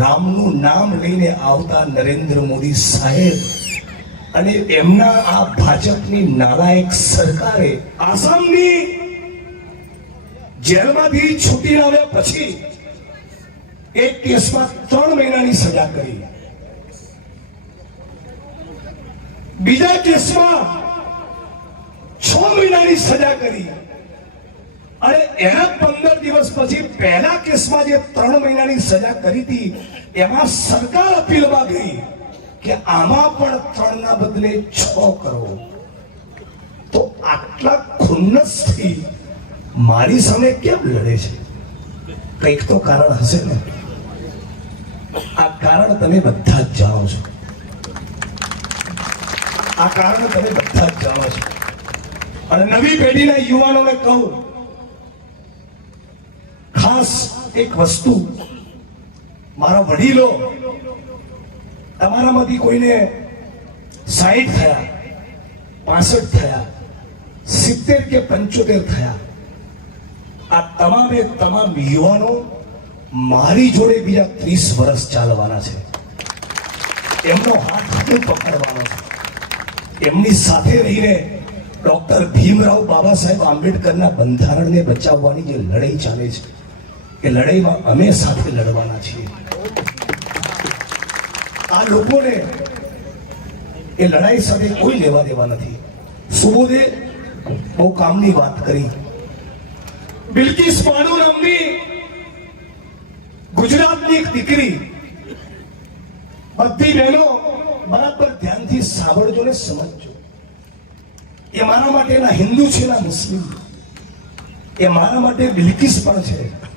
રામનું નામ લઈને આવતા નરેન્દ્ર મોદી સાહેબ અને એમના આ ભાજપની નાલાયક સરકારે આસામની જેલમાંથી છૂટી આવ્યા પછી એક કેસમાં ત્રણ મહિનાની સજા કરી. બીજા કેસમાં છ મહિનાની સજા કરી. અને એના પંદર દિવસ પછી પહેલા કેસમાં જે ત્રણ મહિનાની સજા કરી હતી, એમાં સરકાર અપીલમાં ગઈ કે આમાં પણ ત્રણ ના બદલે છ કરો. તો આટલા ખુન્નસથી મારી સામે કેમ લડે છે? કંઈક તો કારણ હશે ને. આ કારણ તમે બધા જ જાણો છો. આ કારણ તમે બધા જ જાણો છો. અને નવી પેઢીના યુવાનોને કહું ખાસ એક વસ્તુ. મારા વડીલો તમારામાંથી કોઈને સાહીઠ થયા, પાસઠ થયા, સિત્તેર કે પંચોતેર થયા. આ તમામે તમામ યુવાનો મારી જોડે બીજા ત્રીસ વર્ષ ચાલવાના છે. એમનો હાથ હું પકડવાનો છે. એમની સાથે રહીને ડોક્ટર ભીમરાવ બાબા સાહેબ આંબેડકરના બંધારણને બચાવવાની જે લડાઈ ચાલે છે એ લડાઈમાં અમે સાથે લડવાના છીએ. આ લોકોને એ લડાઈ સાથે કોઈ લેવા દેવા નથી. સુબોધે બહુ કામની વાત કરી. બિલકિસ બાનુ નામની ગુજરાતની એક દીકરી. બધી બહેનો બરાબર ધ્યાનથી સાંભળજો ને સમજજો. એ મારા માટે ના હિન્દુ છે ના મુસ્લિમ. એ મારા માટે બિલકિસ પણ છે.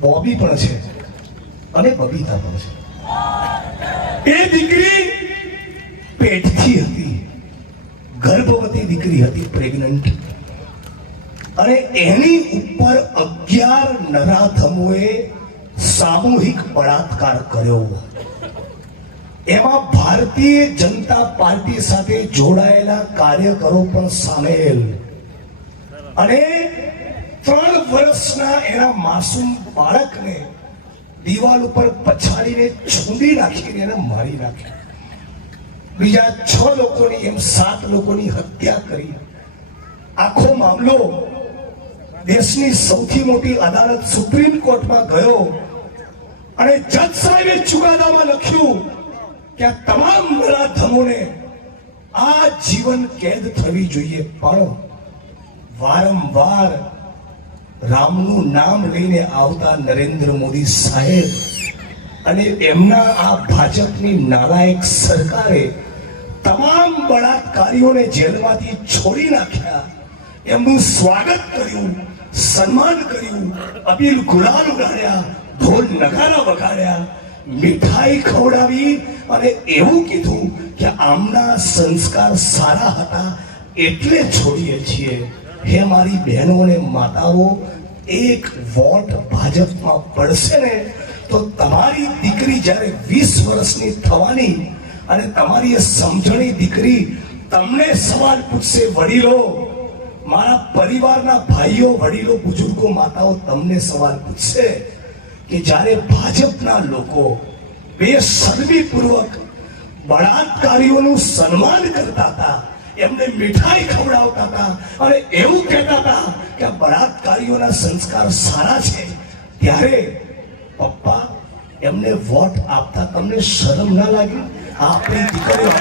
બોબી પણ છે. અને બબીતા પણ છે. એ દીકરી પેટથી હતી. ગર્ભવતી દીકરી હતી પ્રેગ્નન્ટ અને એની ઉપર અગિયાર નરાધમોએ સામૂહિક બળાત્કાર કર્યો. એમાં ભારતીય જનતા પાર્ટી સાથે જોડાયેલા કાર્યકરો પણ સામેલ. અને ત્રણ વર્ષના એના માસૂમ બાળકને દિવાલ ઉપર પછાડીને છૂંદી નાખીને એને મારી નાખ્યા બીજા છ લોકોની એમ સાત લોકોની હત્યા કરી. આખો મામલો દેશની સૌથી મોટી અદાલત સુપ્રીમ કોર્ટમાં ગયો અને જજ સાહેબે ચુકાદામાં લખ્યું કે આ તમામ નરાધમોને આ જીવન કેદ થવી જોઈએ. પણ વારંવાર રામનું નામ લઈને આવતા નરેન્દ્ર મોદી સાહેબ અને એમના આ ભાજપની નાલાયક સરકારે તમામ બળાત્કારીઓને જેલમાંથી છોડી નાખ્યા. એમનું સ્વાગત કર્યું, સન્માન કર્યું, અબીલ ગુલાલ ઉડાડ્યા ઢોલ નગારા વગાડ્યા, મીઠાઈ ખવડાવી અને એવું કીધું કે આમના સંસ્કાર સારા હતા, એટલે છોડીએ છીએ. હે મારી બહેનો અને માતાઓ, એક વોટ ભાજપમાં પડશે ને, તો તમારી દીકરી જ્યારે વીસ વર્ષની થવાની અને તમારી એ સમજણી દીકરી તમને સવાલ પૂછશે, વડીલો, મારા પરિવારના ભાઈઓ, વડીલો બુજુર્ગો માતાઓ તમને સવાલ પૂછશે કે જ્યારે ભાજપના લોકો બે સદવીપૂર્વક બળાત્કારીઓનું સન્માન કરતા હતા એમને મીઠાઈ ખવડાવતા હતા. અને એવું કહેતા હતા કે બળાત્કારીઓના સંસ્કાર સારા છે. ત્યારે પપ્પા એમને વોટ આપતા તમને શરમ ના લાગી? આપણી દીકરીઓ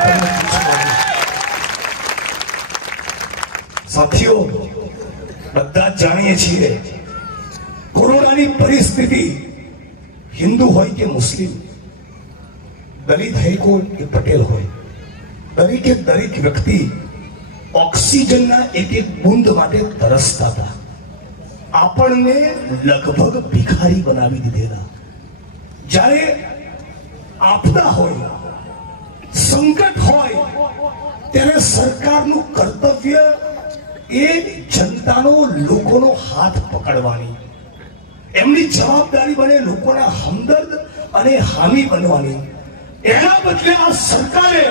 સાથીઓ, બધા જાણીએ છીએ, કોરોનાની પરિસ્થિતિ હિન્દુ હોય કે મુસ્લિમ, દલિત હોય કે પટેલ હોય દરેકે દરેક વ્યક્તિ ઓક્સિજનના એક એક બુંદ માટે તરસતા હતા. આપણને લગભગ ભિખારી બનાવી દીધેલા. જ્યારે આપદા હોય, સંકટ હોય, ત્યારે સરકારનું કર્તવ્ય એ જનતાનો, લોકોનો હાથ પકડવાની. એમની જવાબદારી બને લોકોના હમદર્દ અને હામી બનવાની. એના બદલે આ સરકારે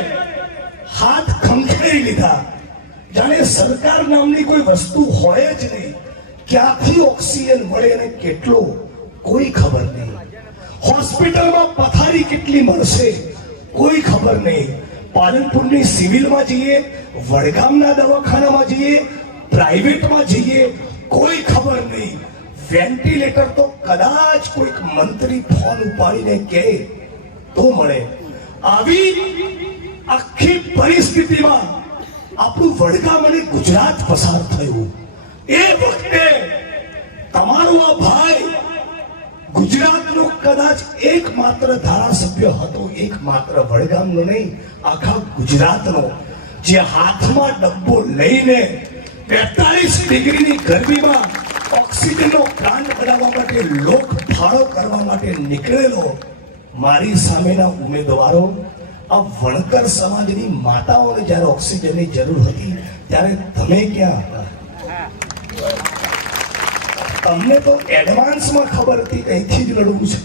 હાથ ખંખેરી લીધા. જાણે સરકાર નામની કોઈ વસ્તુ હોય જ નહીં. ક્યાંથી ઓક્સિજન મળે અને કેટલો? કોઈ ખબર નહીં. હોસ્પિટલમાં પથારી કેટલી મળશે? કોઈ ખબર નહીં. પાલનપુરની સિવિલમાં જઈએ, વડગામના દવાખાનામાં જઈએ, પ્રાઇવેટમાં જઈએ, કોઈ ખબર નહીં. વેન્ટિલેટર તો કદાચ કોઈક મંત્રી ફોન ઉપાડીને કહે, તો મળે. આવી આખી પરિસ્થિતિમાં આપણું વડગામ અને ગુજરાત પસાર થયું. એ વખતે તમારો આ ભાઈ ગુજરાતનો કદાચ એકમાત્ર ધારાસભ્ય હતો, એકમાત્ર વડગામનો નહીં, આખા ગુજરાતનો. જે હાથમાં ડબ્બો લઈને બેતાલીસ ડિગ્રીની ગરમીમાં ઓક્સિજનનો પ્લાન્ટ બનાવવા માટે લોક ફાળો કરવા માટે નીકળેલો, મારી સામેના ઉમેદવારો આ વણકર સમાજની માતાઓને જ્યારે ઓક્સિજનની જરૂર હતી, ત્યારે તમે ક્યાં હતા? તમને તો એડવાન્સમાં ખબર હતી અહીંથી જ લડવું છે.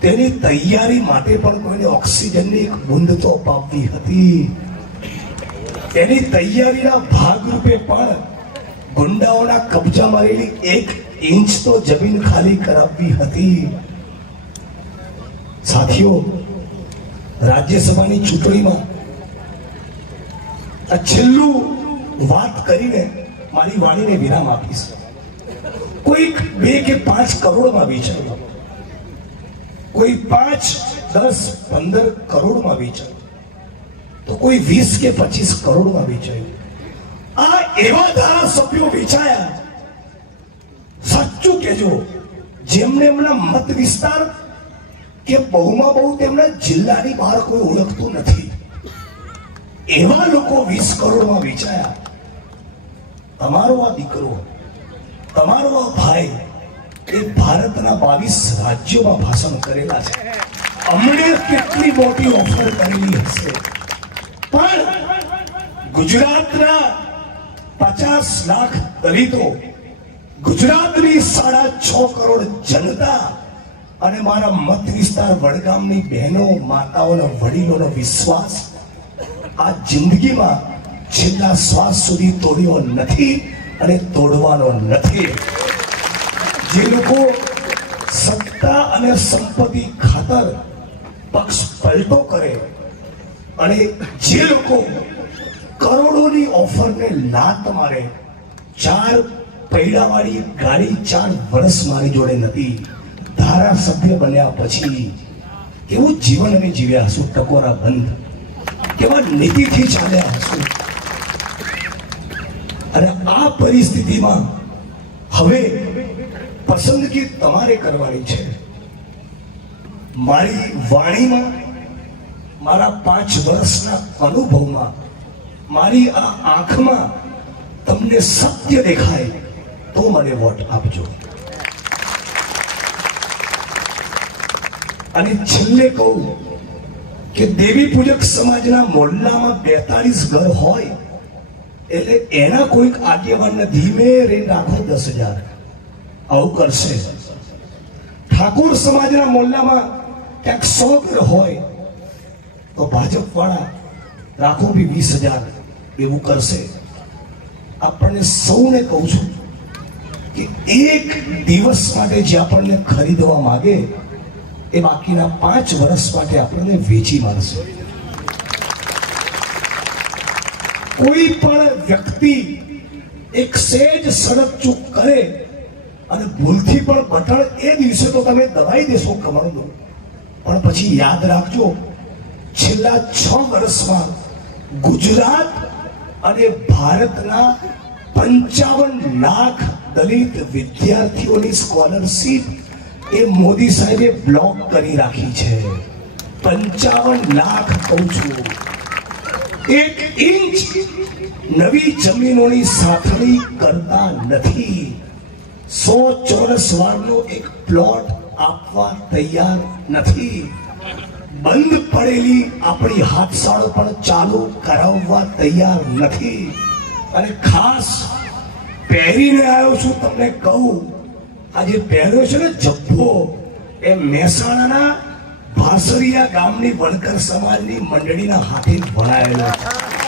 તેની તૈયારી માટે પણ કોઈને ઓક્સિજનની એક બુંદ તો અપાવવી હતી. એની તૈયારીના ભાગરૂપે પણ ગુંડાઓના કબજા મારેલી એક ઇંચ તો જમીન ખાલી કરાવવી હતી. સાથીઓ રાજ્યસભાની ચૂંટણીમાં આ છેલ્લું વાત કરીને મારી વાણીને વિરામ આપીશ. કોઈક બે કે પાંચ કરોડમાં વેચાય કોઈ પાંચ, દસ, પંદર કરોડમાં વેચાય તો કોઈ વીસ કે પચીસ કરોડમાં વિચાર્યું આ એવા ધારાસભ્યો વેચાયા. સાચું કેજો જેમને એમના મત વિસ્તાર કે બહુમાં બહુ તેમના જિલ્લાની બહાર કોઈ ઓળખતું નથી. એવા લોકો વીસ કરોડમાં વેચાયા. તમારો આ દીકરો, તમારો આ ભાઈ એ ભારતના બાવીસ રાજ્યોમાં ભાષણ કરેલા છે. અમને કેટલી મોટી ઓફર કરેલી હશે? પણ ગુજરાતના પચાસ લાખ દલિતો ગુજરાતની સાડા છ કરોડ જનતા અને મારા મત વિસ્તાર વડગામની બહેનો, માતાઓનો વડીલોનો વિશ્વાસ આ જિંદગીમાં છેલ્લા શ્વાસ સુધી તોડ્યો નથી અને તોડવાનો નથી. જે લોકો સત્તા અને સંપત્તિ ખાતર પક્ષ પલટો કરે અને જે લોકો કરોડોની ઓફરને લાત મારે, ચાર પૈડાવાળી ગાડી ચાર વર્ષ મારી જોડે નથી. ધારાસભ્ય બન્યા પછી કેવું જીવન અમે જીવ્યા હશું, ટકોરા બંધ. કેવા નીતિથી ચાલ્યા હશું. અને આ પરિસ્થિતિમાં હવે પસંદગી તમારે કરવાની છે. મારી વાણીમાં, મારા પાંચ વર્ષના અનુભવમાં, મારી આ આંખમાં તમને સત્ય દેખાય તો મને વોટ આપજો. અને છેલ્લે કહું કે દેવી પૂજક સમાજના મોહલ્લામાં બેતાળીસ ઘર હોય, એટલે એના કોઈક આગેવાનને ધીમે રે રાખો દસ હજાર. આવું કરશે. ઠાકોર સમાજના મોહલ્લામાં ક્યાંક સો ઘર હોય, તો ભાજપ વાળા રાખો બી વીસ હજાર. એવું કરશે. આપણને સૌને કહું છું કે એક દિવસ માટે જે આપણને ખરીદવા માંગે એ બાકીના પાંચ વર્ષ માટે આપણને વેચી મારશે કોઈ પણ વ્યક્તિ એક સેજ સડક ચૂક કરે અને ભૂલથી પણ બટણ એ દિવસે તો તમે દબાઈ દેશો કમરનું પણ પછી યાદ રાખજો, છેલ્લા છ વર્ષમાં ગુજરાત અને ભારતના પંચાવન લાખ દલિત વિદ્યાર્થીઓની સ્કોલરશીપ એ મોદી સાહેબે બ્લોક કરી રાખી છે. પંચાવન લાખ કહું છું. એક ઇંચ નવી જમીનોની સાથળી કરતા નથી. સો ચોરસ વારનો એક પ્લોટ આપવા તૈયાર નથી. બંધ પડેલી આપણી હાથશાળો પણ ચાલુ કરાવવા તૈયાર નથી. અને ખાસ પહેરીને આવ્યો છું, તમને કહું આ જે પહેર્યો છે ને જથ્થો એ મહેસાણાના ભાસરિયા ગામની વણકર સમાજની મંડળીના હાથે વણાયેલો છે.